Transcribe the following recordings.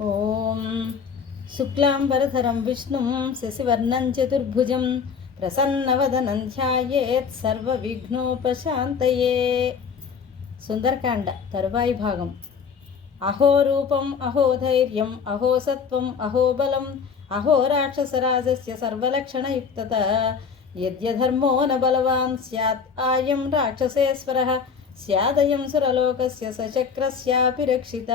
ఓం శుక్లాంబరధరం విష్ణుం శశివర్ణం చతుర్భుజం ప్రసన్నవదనం ధ్యాయేత్ సర్వవిఘ్నోపశాంతయే. సుందరకాండ తరువాయి భాగం. అహో రూపం అహో ధైర్యం అహో సత్వం అహో బలం అహో రాక్షసరాజస్య సర్వలక్షణయుక్తత యద్యధర్మో న బలవాన్ స్యాత్ ఆయం రాక్షసేశ్వరః స్యాదయం సురలోకస్య సచక్రస్యాపి రక్షిత.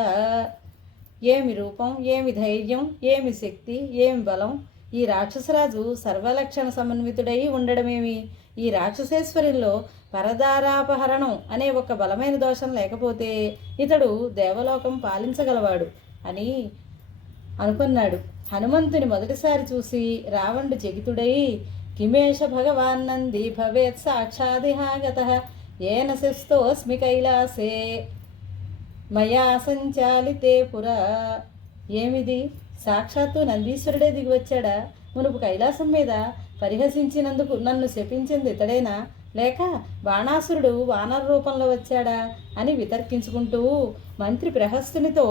ఏమి రూపం, ఏమి ధైర్యం, ఏమి శక్తి, ఏమి బలం! ఈ రాక్షసరాజు సర్వలక్షణ సమన్వితుడై ఉండడమేమి! ఈ రాక్షసేశ్వరుల్లో పరదారాపహరణం అనే ఒక బలమైన దోషం లేకపోతే ఇతడు దేవలోకం పాలించగలవాడు అని అనుకున్నాడు. హనుమంతుని మొదటిసారి చూసి రావణుడు చకితుడై, కిమేష భగవాన్ నంది భవేత్ సాక్షాదిహాగతః ఏన శస్తోస్మి కైలాసే మయా సంచాలితే పురా. ఏమిది, సాక్షాత్తు నందీశ్వరుడే దిగివచ్చాడా? మునుపు కైలాసం మీద పరిహసించినందుకు నన్ను శపించింది ఇతడేనా, లేక బాణాసురుడు వానర రూపంలో వచ్చాడా అని వితర్కించుకుంటూ మంత్రి ప్రహస్తునితో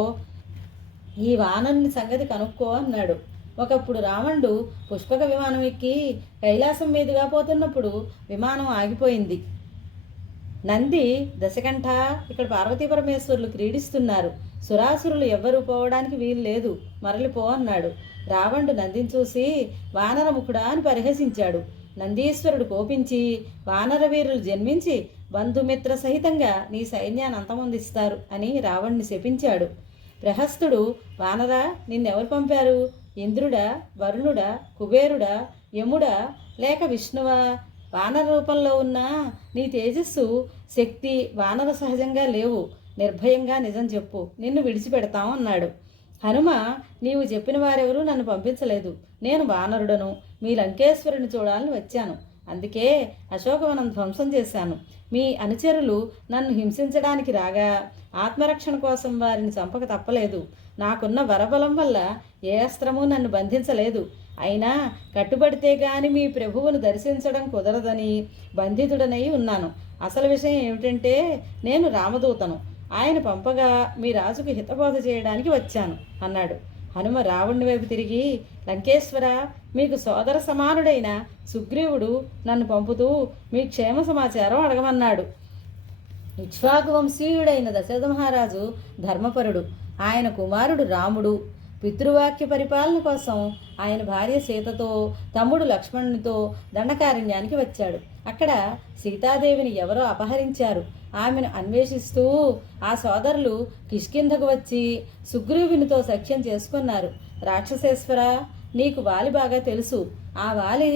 ఈ వానరుని సంగతి కనుక్కో అన్నాడు. ఒకప్పుడు రావణుడు పుష్పక విమానం ఎక్కి కైలాసం మీదుగా పోతున్నప్పుడు విమానం ఆగిపోయింది. నంది దశకంఠ, ఇక్కడ పార్వతీ పరమేశ్వరులు క్రీడిస్తున్నారు, సురాసురులు ఎవ్వరూ పోవడానికి వీలు లేదు, మరలిపో అన్నాడు. రావణుడు నందిని చూసి వానరముఖుడా అని పరిహసించాడు. నందీశ్వరుడు కోపించి, వానర వీరులు జన్మించి బంధుమిత్ర సహితంగా నీ సైన్యాన్ని అంతమొందిస్తారు అని రావణ్ణి శపించాడు. ప్రహస్తుడు, వానరా, నిన్నెవరు పంపారు? ఇంద్రుడా, వరుణుడా, కుబేరుడా, యముడా, లేక విష్ణువా? వానర రూపంలో ఉన్న నీ తేజస్సు, శక్తి వానర సహజంగా లేవు. నిర్భయంగా నిజం చెప్పు, నిన్ను విడిచిపెడతాం అన్నాడు. హనుమ, నీవు చెప్పిన వారెవరూ నన్ను పంపించలేదు. నేను వానరుడను, మీ లంకేశ్వరుని చూడాలని వచ్చాను. అందుకే అశోకవనం ధ్వంసం చేశాను. మీ అనుచరులు నన్ను హింసించడానికి రాగా ఆత్మరక్షణ కోసం వారిని చంపక తప్పలేదు. నాకున్న వరబలం వల్ల ఏ అస్త్రము నన్ను బంధించలేదు. అయినా కట్టుబడితే గాని మీ ప్రభువును దర్శించడం కుదరదని బంధితుడనై ఉన్నాను. అసలు విషయం ఏమిటంటే, నేను రామదూతను. ఆయన పంపగా మీ రాజుకు హితబోధ చేయడానికి వచ్చాను అన్నాడు. హనుమ రావణుని వైపు తిరిగి, లంకేశ్వర, మీకు సోదర సమానుడైన సుగ్రీవుడు నన్ను పంపుతూ మీ క్షేమ సమాచారం అడగమన్నాడు. ఇక్ష్వాకు వంశీయుడైన దశరథ మహారాజు ధర్మపరుడు. ఆయన కుమారుడు రాముడు పితృవాక్య పరిపాలన కోసం ఆయన భార్య సీతతో తమ్ముడు లక్ష్మణునితో దండకారణ్యానికి వచ్చాడు. అక్కడ సీతాదేవిని ఎవరో అపహరించారు. ఆమెను అన్వేషిస్తూ ఆ సోదరులు కిష్కింధకు వచ్చి సుగ్రీవునితో సఖ్యం చేసుకున్నారు. రాక్షసేశ్వర, నీకు వాలి బాగా తెలుసు. ఆ వాలి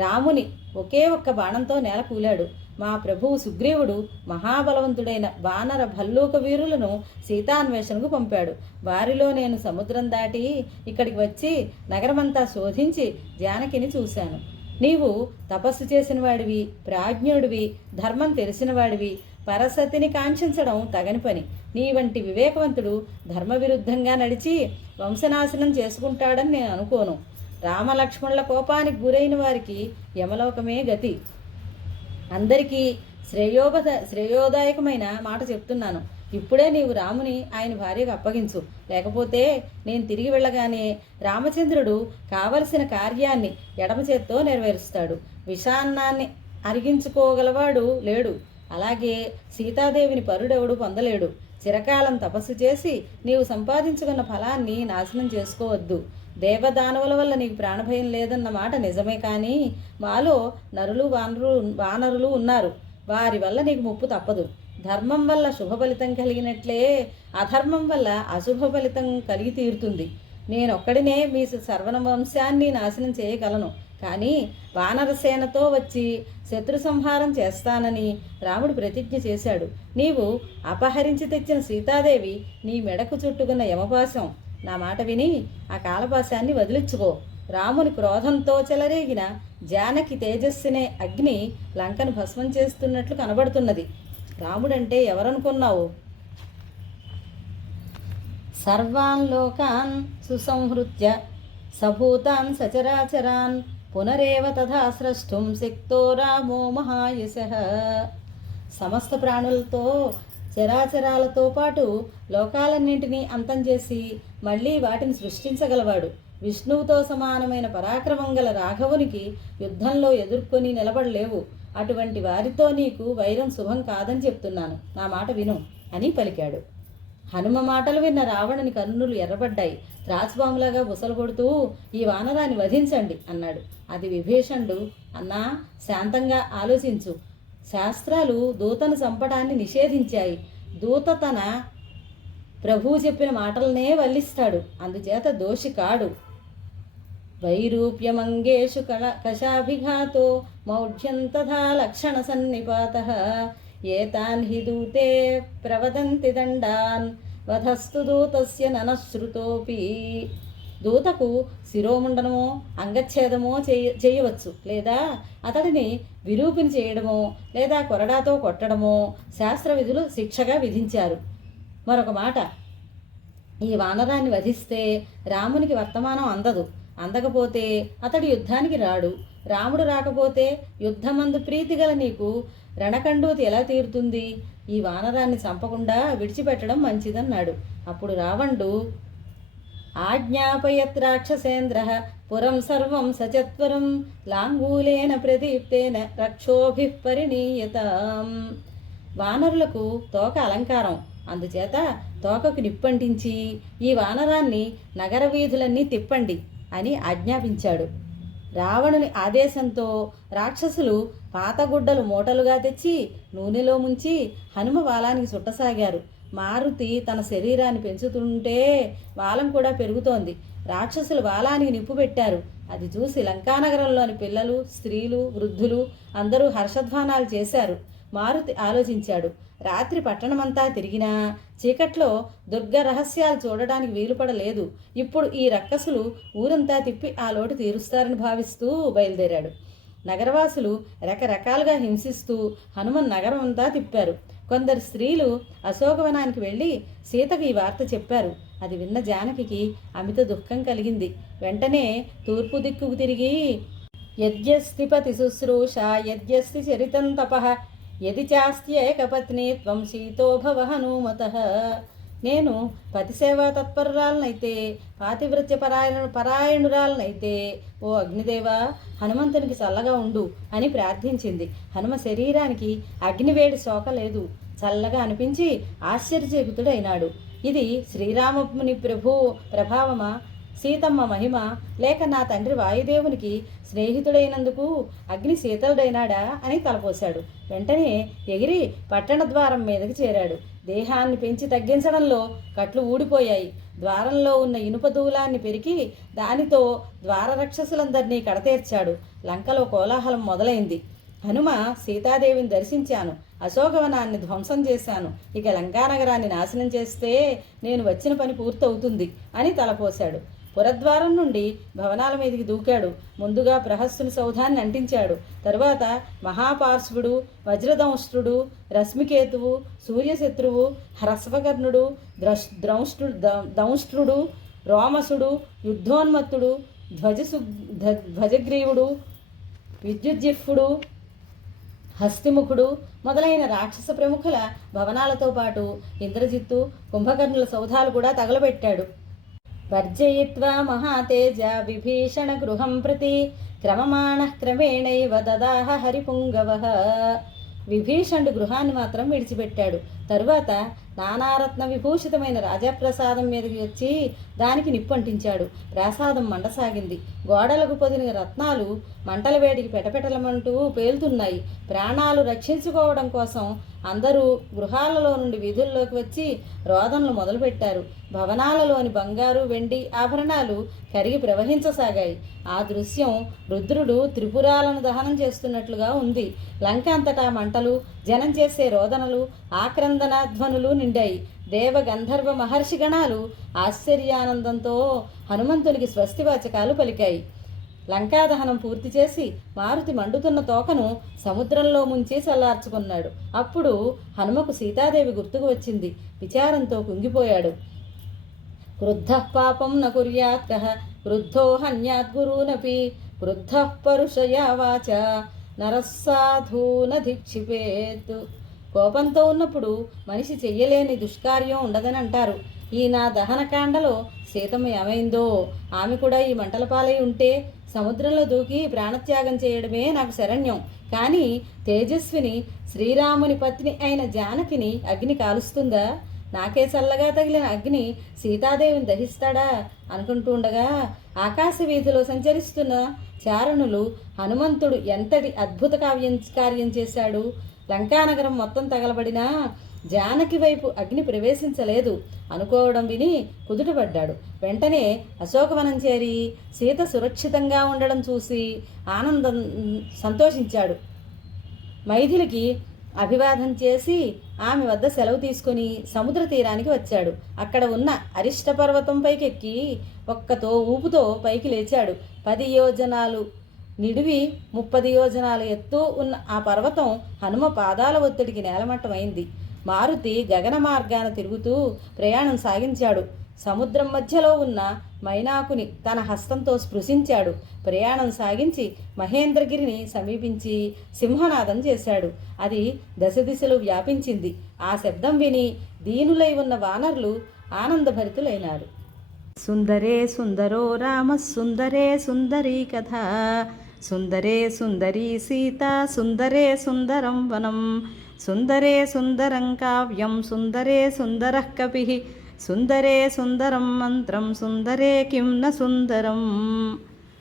రాముని ఒకే ఒక్క బాణంతో నేల కూలాడు. మా ప్రభువు సుగ్రీవుడు మహాబలవంతుడైన వానర భల్లూక వీరులను సీతాన్వేషణకు పంపాడు. వారిలో నేను సముద్రం దాటి ఇక్కడికి వచ్చి నగరమంతా శోధించి జానకిని చూశాను. నీవు తపస్సు చేసిన వాడివి, ప్రాజ్ఞుడివి, ధర్మం తెలిసిన వాడివి. పరసతిని కాంక్షించడం తగని పని. నీ వంటి వివేకవంతుడు ధర్మవిరుద్ధంగా నడిచి వంశనాశనం చేసుకుంటాడని నేను అనుకోను. రామలక్ష్మణుల కోపానికి గురైన వారికి యమలోకమే గతి. అందరికీ శ్రేయోదాయకమైన మాట చెప్తున్నాను. ఇప్పుడే నీవు రాముని ఆయన భార్యకు అప్పగించు. లేకపోతే నేను తిరిగి వెళ్ళగానే రామచంద్రుడు కావలసిన కార్యాన్ని ఎడమ చేత్తో నెరవేరుస్తాడు. విషాన్నాన్ని అరిగించుకోగలవాడు లేడు. అలాగే సీతాదేవిని పరుడెవడు పొందలేడు. చిరకాలం తపస్సు చేసి నీవు సంపాదించుకున్న ఫలాన్ని నాశనం చేసుకోవద్దు. దేవదానవుల వల్ల నీకు ప్రాణభయం లేదన్న మాట నిజమే, కానీ మాలో నరులు వానరులు ఉన్నారు. వారి వల్ల నీకు ముప్పు తప్పదు. ధర్మం వల్ల శుభ ఫలితం కలిగినట్లే అధర్మం వల్ల అశుభ ఫలితం కలిగి తీరుతుంది. నేనొక్కడినే మీ సర్వన వంశాన్ని నాశనం చేయగలను, కానీ వానరసేనతో వచ్చి శత్రు సంహారం చేస్తానని రాముడు ప్రతిజ్ఞ చేశాడు. నీవు అపహరించి తెచ్చిన సీతాదేవి నీ మెడకు చుట్టుకున్న యమపాశం. నా మాట విని ఆ కాలపాశాన్ని వదిలించుకో. రాముని క్రోధంతో చెలరేగిన జానకి తేజస్సునే అగ్ని లంకను భస్మం చేస్తున్నట్లు కనబడుతున్నది. రాముడంటే ఎవరనుకున్నావు? సర్వాన్ లోకాన్ సుసంహృత్య సభూతాన్ సచరాచరాన్ పునరేవ తథా స్రష్టుం శక్తో రామో మహాయశః. సమస్త ప్రాణులతో చరాచరాలతో పాటు లోకాలన్నింటినీ అంతం చేసి మళ్ళీ వాటిని సృష్టించగలవాడు. విష్ణువుతో సమానమైన పరాక్రమం గల రాఘవునికి యుద్ధంలో ఎదుర్కొని నిలబడలేవు. అటువంటి వారితో నీకు వైరం శుభం కాదని చెప్తున్నాను, నా మాట విను అని పలికాడు. హనుమ మాటలు విన్న రావణుని కన్నులు ఎర్రబడ్డాయి. త్రాచుబాములాగా బుసలు కొడుతూ ఈ వానరాన్ని వధించండి అన్నాడు. అది విభీషణుడు, అన్నా శాంతంగా ఆలోచించు. శాస్త్రాలు దూతను చంపడాన్ని నిషేధించాయి. దూత తన ప్రభువు చెప్పిన మాటలనే వల్లిస్తాడు, అందుచేత దోషి కాడు. వైరూప్యమంగేషు కషాభిఘాతో మౌఢ్యం తథా లక్షణ సన్నిపాతః ఏతాన్ హి దూతే ప్రవదంతి దండాన్ వధస్తు దూతస్య ననశ్రుతోపి. దూతకు శిరోముండనమో అంగచ్ఛేదమో చేయవచ్చు, లేదా అతడిని విరూపిని చేయడమో లేదా కొరడాతో కొట్టడమో శాస్త్ర విధులు శిక్షగా విధించారు. మరొక మాట, ఈ వానరాన్ని వధిస్తే రామునికి వర్తమానం అందదు. అందకపోతే అతడు యుద్ధానికి రాడు. రాముడు రాకపోతే యుద్ధమందు ప్రీతి గల నీకు రణకండూతి ఎలా తీరుతుంది? ఈ వానరాన్ని చంపకుండా విడిచిపెట్టడం మంచిదన్నాడు. అప్పుడు రావణుడు, ఆజ్ఞాపయత్ రాక్షసేంద్ర పురం సర్వం సచత్వరం లాంగూలేన ప్రదీప్తేన రక్షోభి పరిణీయతాం. వానరులకు తోక అలంకారం, అందుచేత తోకకు నిప్పంటించి ఈ వానరాన్ని నగర వీధులన్నీ తిప్పండి అని ఆజ్ఞాపించాడు. రావణుని ఆదేశంతో రాక్షసులు పాతగుడ్డలు మూటలుగా తెచ్చి నూనెలో ముంచి హనుమ వాలానికి చుట్టసాగారు. మారుతి తన శరీరాన్ని పెంచుతుంటే వాలం కూడా పెరుగుతోంది. రాక్షసులు వాలానికి నిప్పు పెట్టారు. అది చూసి లంకానగరంలోని పిల్లలు, స్త్రీలు, వృద్ధులు అందరూ హర్షధ్వానాలు చేశారు. మారుతి ఆలోచించాడు, రాత్రి పట్టణమంతా తిరిగినా చీకట్లో దుర్గ రహస్యాలు చూడడానికి వీలుపడలేదు. ఇప్పుడు ఈ రక్కసులు ఊరంతా తిప్పి ఆ లోటు తీరుస్తారని భావిస్తూ బయలుదేరాడు. నగరవాసులు రకరకాలుగా హింసిస్తూ హనుమన్ నగరం అంతా తిప్పారు. కొందరు స్త్రీలు అశోకవనానికి వెళ్ళి సీతకు ఈ వార్త చెప్పారు. అది విన్న జానకికి అమిత దుఃఖం కలిగింది. వెంటనే తూర్పు దిక్కుకు తిరిగి, యద్యస్తి పతి శుశ్రూష యద్యస్తి చరితం తపః యది చాస్త్యేకపత్ని త్వం సీతో భవ హనుమతః. నేను పతిసేవా తత్పరురాలనైతే, పాతివృత్య పరాయణురాలనైతే ఓ అగ్నిదేవా హనుమంతునికి చల్లగా ఉండు అని ప్రార్థించింది. హనుమ శరీరానికి అగ్నివేడి సోకలేదు. చల్లగా అనిపించి ఆశ్చర్యచకితుడైనాడు. ఇది శ్రీరామముని ప్రభావమా, సీతమ్మ మహిమ, లేక నా తండ్రి వాయుదేవునికి స్నేహితుడైనందుకు అగ్ని శీతలుడైనాడా అని తలపోశాడు. వెంటనే ఎగిరి పట్టణ ద్వారం మీదకి చేరాడు. దేహాన్ని పెంచి తగ్గించడంలో కట్లు ఊడిపోయాయి. ద్వారంలో ఉన్న ఇనుప దూలాన్ని పెరికి దానితో ద్వారరక్షసులందరినీ కడతీర్చాడు. లంకలో కోలాహలం మొదలైంది. హనుమ సీతాదేవిని దర్శించాను, అశోకవనాన్ని ధ్వంసం చేశాను, ఇక లంకానగరాన్ని నాశనం చేస్తే నేను వచ్చిన పని పూర్తవుతుంది అని తలపోశాడు. పురద్వారం నుండి భవనాల మీదకి దూకాడు. ముందుగా ప్రహస్తుని సౌధాన్ని అంటించాడు. తరువాత మహాపార్శ్వుడు, వజ్రదంష్ట్రుడు, రశ్మికేతువు, సూర్యశత్రువు, హ్రస్వకర్ణుడు, దంష్ట్రుడు, రోమసుడు, యుద్ధోన్మత్తుడు, ధ్వజగ్రీవుడు, విద్యుజ్జిఫ్ఫుడు, హస్తిముఖుడు మొదలైన రాక్షస ప్రముఖుల భవనాలతో పాటు ఇంద్రజిత్తు, కుంభకర్ణుల సౌధాలు కూడా తగలబెట్టాడు. వర్జయిత్వా మహాతేజ విభీషణ గృహం ప్రతి క్రమమాణః క్రమేణైవ దదాహ హరిపుంగవః. విభీషణుడు గృహాన్ని మాత్రం విడిచిపెట్టాడు. తరువాత నానారత్న విభూషితమైన రాజప్రసాదం మీదకి వచ్చి దానికి నిప్పంటించాడు. ప్రసాదం మండసాగింది. గోడలకు పొదిన రత్నాలు మంటల వేడికి పెటపెటలమంటూ పేలుతున్నాయి. ప్రాణాలు రక్షించుకోవడం కోసం అందరూ గృహాలలో నుండి వీధుల్లోకి వచ్చి రోదనలు మొదలుపెట్టారు. భవనాలలోని బంగారు, వెండి ఆభరణాలు కరిగి ప్రవహించసాగాయి. ఆ దృశ్యం రుద్రుడు త్రిపురాలను దహనం చేస్తున్నట్లుగా ఉంది. లంక అంతటా మంటలు, జనం చేసే రోదనలు, ఆక్రందనాధ్వనులు నిండాయి. దేవ గంధర్వ మహర్షి గణాలు ఆశ్చర్యానందంతో హనుమంతునికి స్వస్తివాచకాలు పలికాయి. లంకాదహనం పూర్తి చేసి మారుతి మండుతున్న తోకను సముద్రంలో ముంచి చల్లార్చుకున్నాడు. అప్పుడు హనుమకు సీతాదేవి గుర్తుకు వచ్చింది. విచారంతో కుంగిపోయాడు. క్రుద్ధః పాపం న కుర్యాత్ కః క్రుద్ధో హన్యాత్ గురూనపి క్రుద్ధః పరుషయా వాచ నరస్సాధూన ధిక్షిపేత్. కోపంతో ఉన్నప్పుడు మనిషి చెయ్యలేని దుష్కార్యం ఉండదని అంటారు. ఈ నా దహనకాండలో సీతమ్మ ఏమైందో? ఆమె కూడా ఈ మంటల పాలై ఉంటే సముద్రంలో దూకి ప్రాణత్యాగం చేయడమే నాకు శరణ్యం. కానీ తేజస్విని శ్రీరాముని పత్ని అయిన జానకిని అగ్ని కాలుస్తుందా? నాకే చల్లగా తగిలిన అగ్ని సీతాదేవిని దహిస్తాడా అనుకుంటూ ఉండగా ఆకాశ వీధిలో సంచరిస్తున్న చారణులు హనుమంతుడు ఎంతటి అద్భుత కార్యం చేశాడు. లంకానగరం మొత్తం తగలబడినా జానకి వైపు అగ్ని ప్రవేశించలేదు అనుకోవడం విని కుదుటపడ్డాడు. వెంటనే అశోకవనం చేరి సీత సురక్షితంగా ఉండడం చూసి సంతోషించాడు. మైథిలికి అభివాదం చేసి ఆమె వద్ద సెలవు తీసుకుని సముద్ర తీరానికి వచ్చాడు. అక్కడ ఉన్న అరిష్ట పర్వతం పైకెక్కి ఒక్కతో ఊపుతో పైకి లేచాడు. 10 యోజనాలు నిడివి 30 యోజనాల ఎత్తు ఉన్న ఆ పర్వతం హనుమ పాదాల ఒత్తిడికి నేలమట్టమైంది. మారుతి గగన మార్గాన తిరుగుతూ ప్రయాణం సాగించాడు. సముద్రం మధ్యలో ఉన్న మైనాకుని తన హస్తంతో స్పృశించాడు. ప్రయాణం సాగించి మహేంద్రగిరిని సమీపించి సింహనాదం చేశాడు. అది దశ దిశలు వ్యాపించింది. ఆ శబ్దం విని దీనులై ఉన్న వానరులు ఆనందభరితులైనారు. సుందరే సుందరో రామ సుందరే సుందరీ కథ సుందరే సుందరీ సీత సుందరే సుందరం వనం సుందరే సుందరం కావ్యం సుందరే సుందరః కపిః సుందరే సుందరం మంత్రం సుందరే కిం న సుందరం.